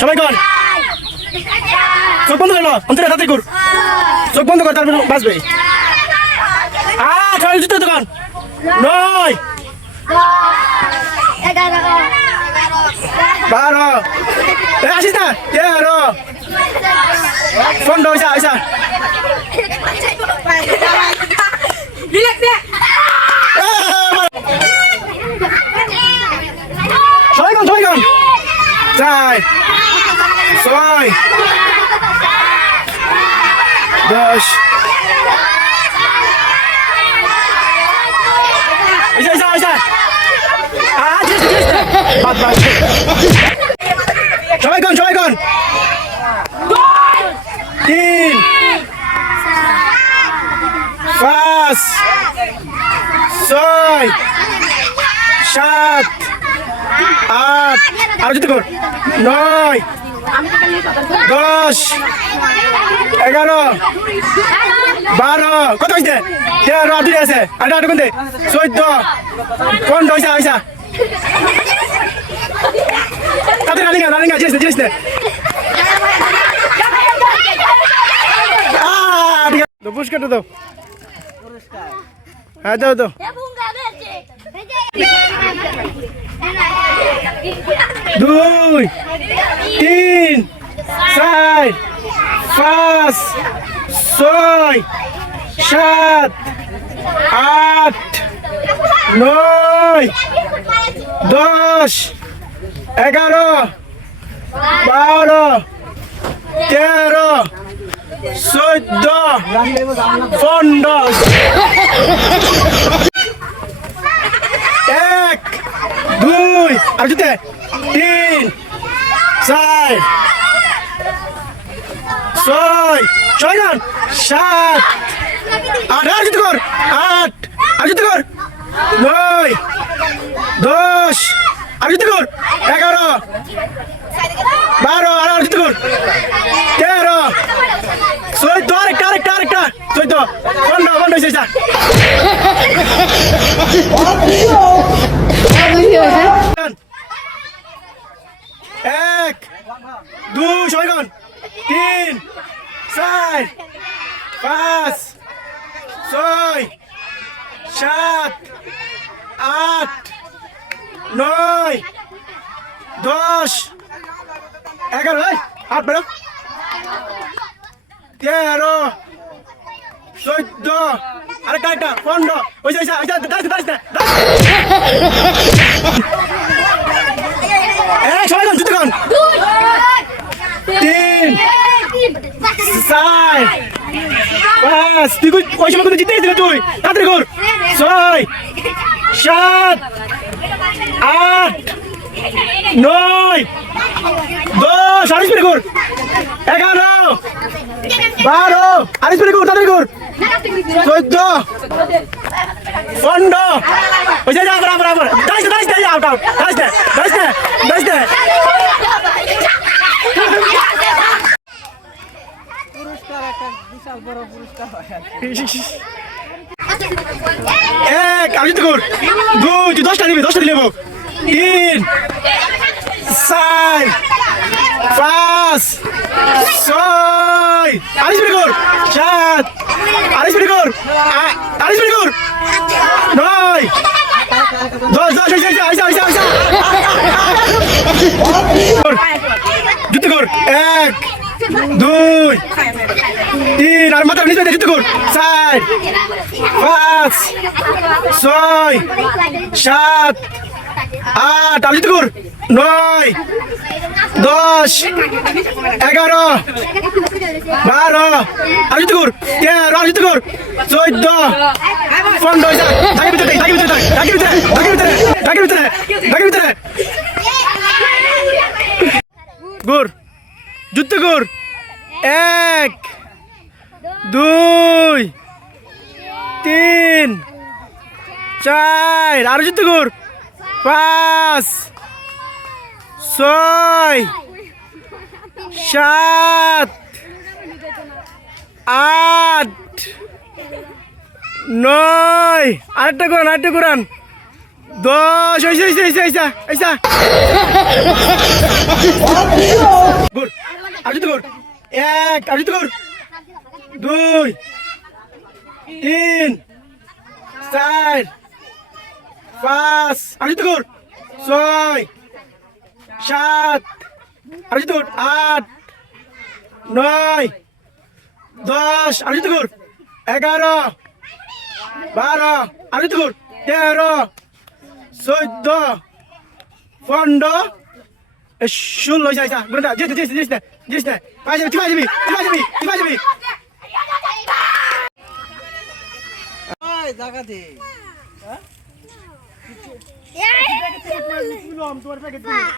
সবাই কর চোখ বন্ধ করো অন্তরে তাড়াতাড়ি কর চোখ বন্ধ কর তারপর বাঁচবে সবাই জুতো দোকান 9 12 আসিস না 13 15 আইসা আইসা সবাই কন 4 6 10 আইসা সবাই কন 3 5 6 7 8 আর যদি কর 9 10 11 12 কত হইছে 13 দুই আছে আর আট কোন 14 15 হইছে আইসা তাতে রানিং জিনিস দে পুরস্কারটা দাও হ্যাঁ দাও 2 3 4 5 6 7 8 9 10 11 12 13 14 15 1 2 আর জুতে 3 4 6 7 8 আর জুতে কর 8 আর জুতে কর 9 10 আর জুতে কর 11 12 আর জুতে কর 13 14 আরেকটা 14 15 হয়েছে যা 1 2 সবাই কন 3 4 5 6 7 8 9 10 11 8 বেরো 13 14 আরেকটা 15 হয়েছে সবাই কন জুতো কন 3 4 5 তুই ওই সময় জিতে গেছিলি তুই তাড়াতাড়ি কর 6 7 8 9 10 আড়াইশ মিনিট কর 11 12 আড়াইশ মিনিট কর তাড়াতাড়ি কর 14 15 হয়েছে যা আবার দাঁড়াইছে আউট দাঁড়াইছে পুরস্কার একটা বিশাল বড় পুরস্কার হয় এক আমি তো কর 2 তুই 10টা দিবি 3 4 5 6 আড়াইশ মিনিট কর 7 আড়াইশ মিনিট কর 9 10 আইসা জুতো কর 1 2 3 আর মাথা নিচে জুতো কর 4 5 6 7 8 আর জুতো কর 9 10 11 12 আর জুতো কর 13 আর জুতো কর 14 15 ঢাকা ভিতরে গোর যুদ্ধ কর 1 2 3 4 আর যুদ্ধ কর 5 6 7 8 9 আরেকটা কোরআন 10 এইসা গুড আরো তো গুড 1 আরো তো গুড 2 3 4 5 আরো তো গুড 6 7 আরো তো গুড 8 9 10 আরো তো গুড 11 12 আরো তো গুড 13 14 15 16 যাইছা বড়দা যেতে পাই যাবি ওই জায়গা দে তোমার প্যাকেট